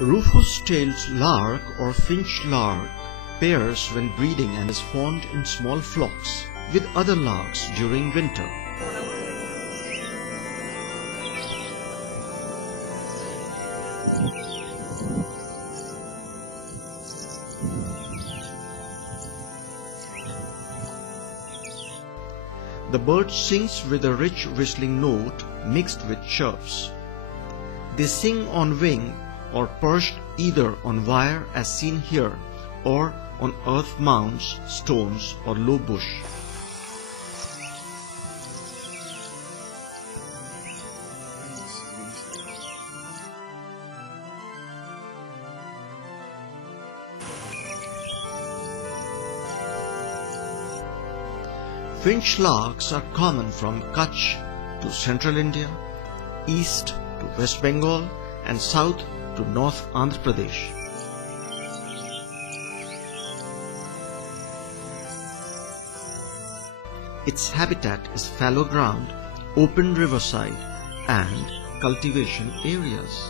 Rufus-tailed lark or finch lark pairs when breeding and is formed in small flocks with other larks during winter. The bird sings with a rich whistling note mixed with chirps. They sing on wing or perched either on wire as seen here or on earth mounds, stones or low bush. Finch larks are common from Kutch to central India, east to West Bengal and south to North Andhra Pradesh. Its habitat is fallow ground, open riverside and cultivation areas.